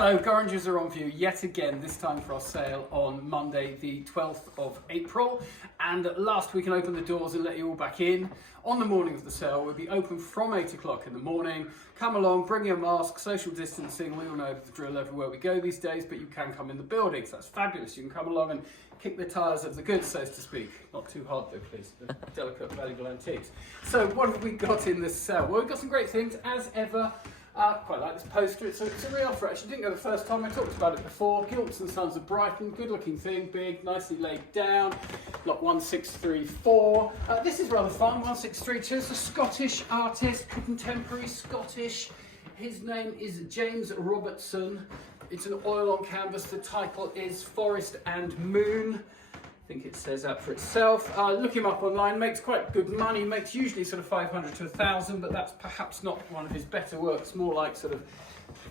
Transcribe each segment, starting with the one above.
Hello, Gorringes are on view yet again, this time for our sale on Monday the 12th of April. And last we can open the doors and let you all back in. On the morning of the sale, we'll be open from 8 o'clock in the morning. Come along, bring your mask, social distancing. We all know the drill everywhere we go these days, but you can come in the building, so that's fabulous. You can come along and kick the tyres of the goods, so to speak. Not too hard though, please. They're delicate, valuable antiques. So what have we got in this sale? Well, we've got some great things, as ever. Quite like this poster. It's a re-offer. Actually, didn't go the first time. I talked about it before. Gilts and Sons of Brighton. Good-looking thing, big, nicely laid down. Lot 1634. This is rather fun. 1632. It's a Scottish artist, contemporary Scottish. His name is James Robertson. It's an oil on canvas. The title is Forest and Moon. I think it says that for itself. Look him up online, makes quite good money, makes usually sort of 500 to 1,000, but that's perhaps not one of his better works, more like sort of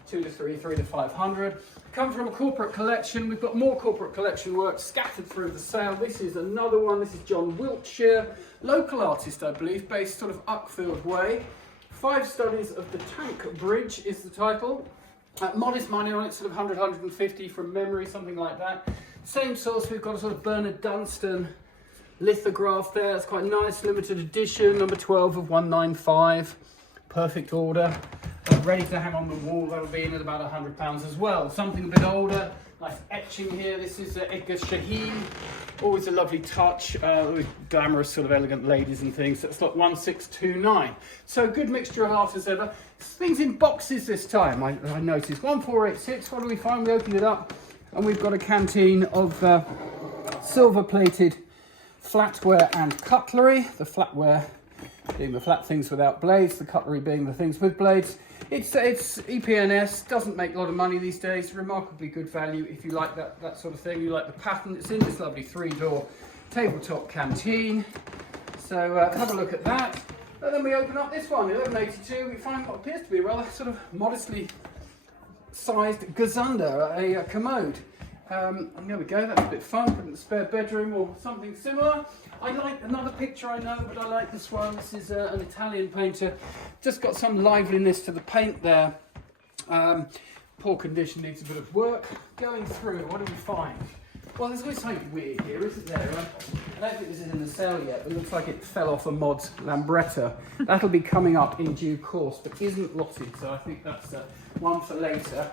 2 to 3, 3 to 500. Comes from a corporate collection. We've got more corporate collection work scattered through the sale. This is another one. This is John Wiltshire, local artist, I believe, based sort of Uckfield way. 5 Studies of the Tank Bridge is the title. Modest money on it, sort of 100, 150 from memory, something like that. Same source, we've got a sort of Bernard Dunstan lithograph there. It's quite nice, limited edition, number 12 of 195. Perfect order. Ready to hang on the wall. That'll be in at about £100 as well. Something a bit older, nice etching here. This is Edgar Shaheen. Always a lovely touch, with glamorous sort of elegant ladies and things. That's like 1629. So good mixture of art as ever. Things in boxes this time, I noticed. 1486, what do we find? We opened it up. And we've got a canteen of silver-plated flatware and cutlery. The flatware being the flat things without blades, the cutlery being the things with blades. It's EPNS, doesn't make a lot of money these days. Remarkably good value if you like that sort of thing. You like the pattern. It's in this lovely 3-door tabletop canteen. So have a look at that. And then we open up this one, 1182. We find what appears to be a rather sort of modestly sized gazunder, a commode. And there we go, that's a bit fun, put it in the spare bedroom or something similar. I like another picture, I know, but I like this one. This is an Italian painter. Just got some liveliness to the paint there. Poor condition, needs a bit of work. Going through, what do we find? Well, there's always something weird here, isn't there? I don't think this is in the sale yet, but it looks like it fell off a mod's Lambretta. That'll be coming up in due course, but isn't lotted, so I think that's one for later.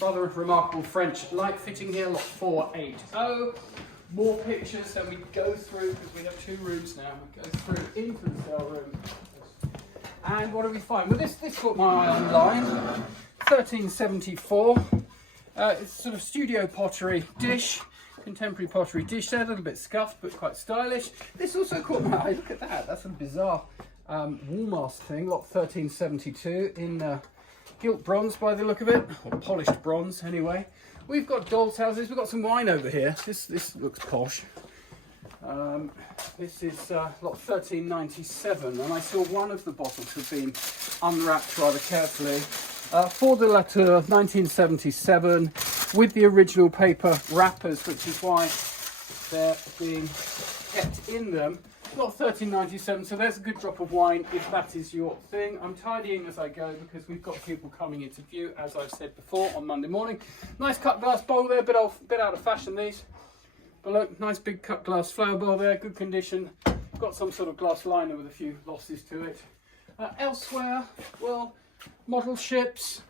Rather remarkable French light fitting here, lot 480. More pictures, so we go through, because we have 2 rooms now, we go through into the sale room. And what do we find? Well, this caught my eye online, 1374. It's sort of studio pottery dish, contemporary pottery dish there, a little bit scuffed but quite stylish. This also caught my eye, look at that, that's a bizarre wall mask thing, lot 1372 in gilt bronze by the look of it, or polished bronze anyway. We've got doll's houses, we've got some wine over here, this looks posh. This is lot 1397, and I saw one of the bottles had been unwrapped rather carefully. For the letter 1977 with the original paper wrappers, which is why they're being kept in them. Not 1397, so there's a good drop of wine if that is your thing. I'm tidying as I go because we've got people coming into view, as I've said before, on Monday morning. Nice cut glass bowl there, bit out of fashion these. But look, nice big cut glass flower bowl there, good condition. Got some sort of glass liner with a few losses to it. Elsewhere, well, model ships,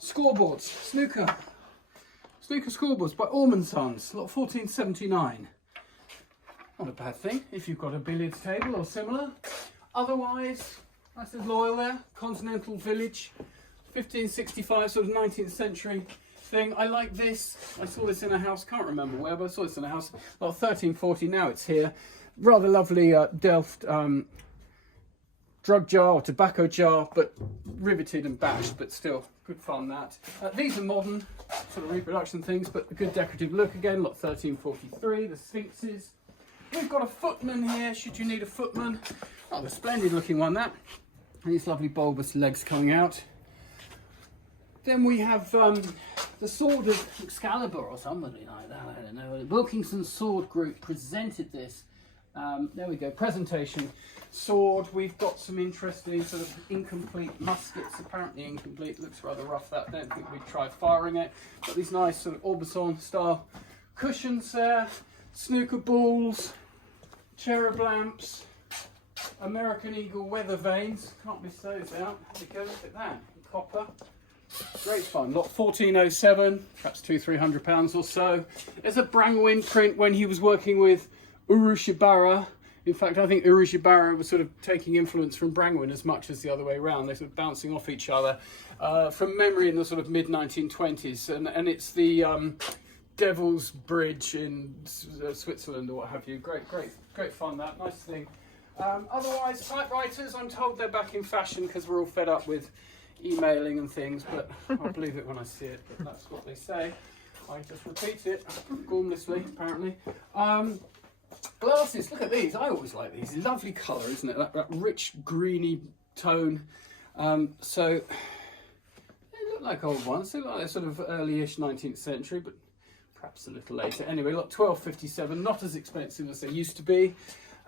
scoreboards, snooker scoreboards by Ormond Sons, lot 1479. Not a bad thing if you've got a billiards table or similar. Otherwise, that's his loyal there, Continental Village, 1565, sort of 19th century thing. I like this. I saw this in a house, can't remember where, but I saw this in a house, lot 1340, now it's here. Rather lovely Delft drug jar or tobacco jar, but riveted and bashed, but still good fun that. These are modern sort of reproduction things, but a good decorative look again, lot 1343, the Sphinxes. We've got a footman here, should you need a footman. Oh, a splendid looking one that. And these lovely bulbous legs coming out. Then we have the sword of Excalibur or somebody like that, I don't know. The Wilkinson Sword Group presented this There we go, presentation sword. We've got some interesting sort of incomplete muskets, apparently incomplete, looks rather rough that, don't think we'd try firing it. Got these nice sort of Orbison style cushions there, snooker balls, cherub lamps, American Eagle weather vanes, can't miss those out. There we go, look at that, copper. Great fun. Lot 1407, perhaps £200-300 or so. There's a Brangwyn print when he was working with Urushibara. In fact, I think Urushibara was sort of taking influence from Brangwyn as much as the other way around. They're sort of bouncing off each other from memory in the sort of mid-1920s. And it's the Devil's Bridge in Switzerland or what have you. Great fun, that. Nice thing. Otherwise, typewriters, I'm told they're back in fashion because we're all fed up with emailing and things, but I'll believe it when I see it, but that's what they say. I just repeat it gormlessly, apparently. Glasses, look at these. I always like these. Lovely colour, isn't it? That rich greeny tone. So they look like old ones. They look like they're sort of early-ish 19th century, but perhaps a little later. Anyway, look, 12.57, not as expensive as they used to be.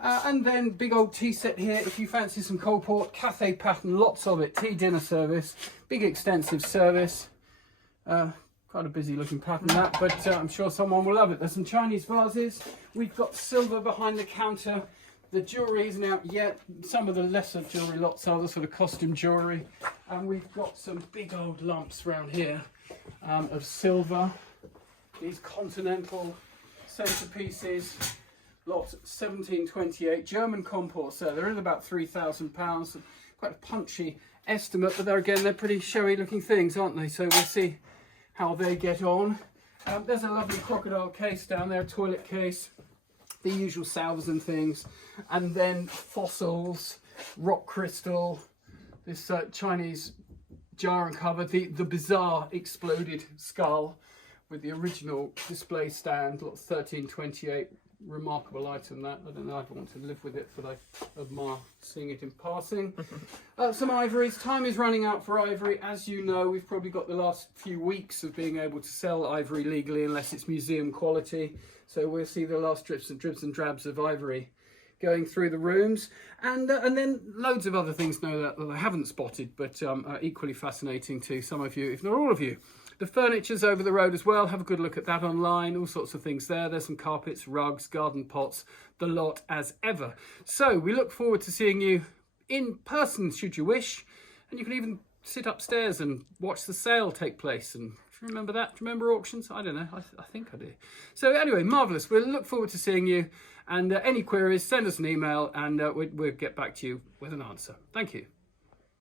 And then big old tea set here, if you fancy some cold port, Cathay pattern, lots of it, tea dinner service, big extensive service. Quite a busy looking pattern that, but I'm sure someone will love it. There's some Chinese vases. We've got silver behind the counter. The jewellery isn't out yet. Some of the lesser jewellery lots are the sort of costume jewellery. And we've got some big old lumps around here of silver. These continental centerpieces. Lot 1728, German compost, so they're in about £3,000, quite a punchy estimate, but they're pretty showy looking things, aren't they? So we'll see how they get on. There's a lovely crocodile case down there, toilet case, the usual salvers and things, and then fossils, rock crystal, this Chinese jar and cover, the bizarre exploded skull with the original display stand, lot 1328. Remarkable item that. I don't know if I want to live with it, but I admire seeing it in passing. Some ivories. Time is running out for ivory. As you know, we've probably got the last few weeks of being able to sell ivory legally unless it's museum quality. So we'll see the last dribs and drabs of ivory going through the rooms. And then loads of other things that I haven't spotted, but are equally fascinating to some of you, if not all of you. The furniture's over the road as well. Have a good look at that online. All sorts of things there. There's some carpets, rugs, garden pots, the lot as ever. So we look forward to seeing you in person, should you wish. And you can even sit upstairs and watch the sale take place. And do you remember that? Do you remember auctions? I don't know. I think I do. So anyway, marvellous. We'll look forward to seeing you. And any queries, send us an email and we'll get back to you with an answer. Thank you.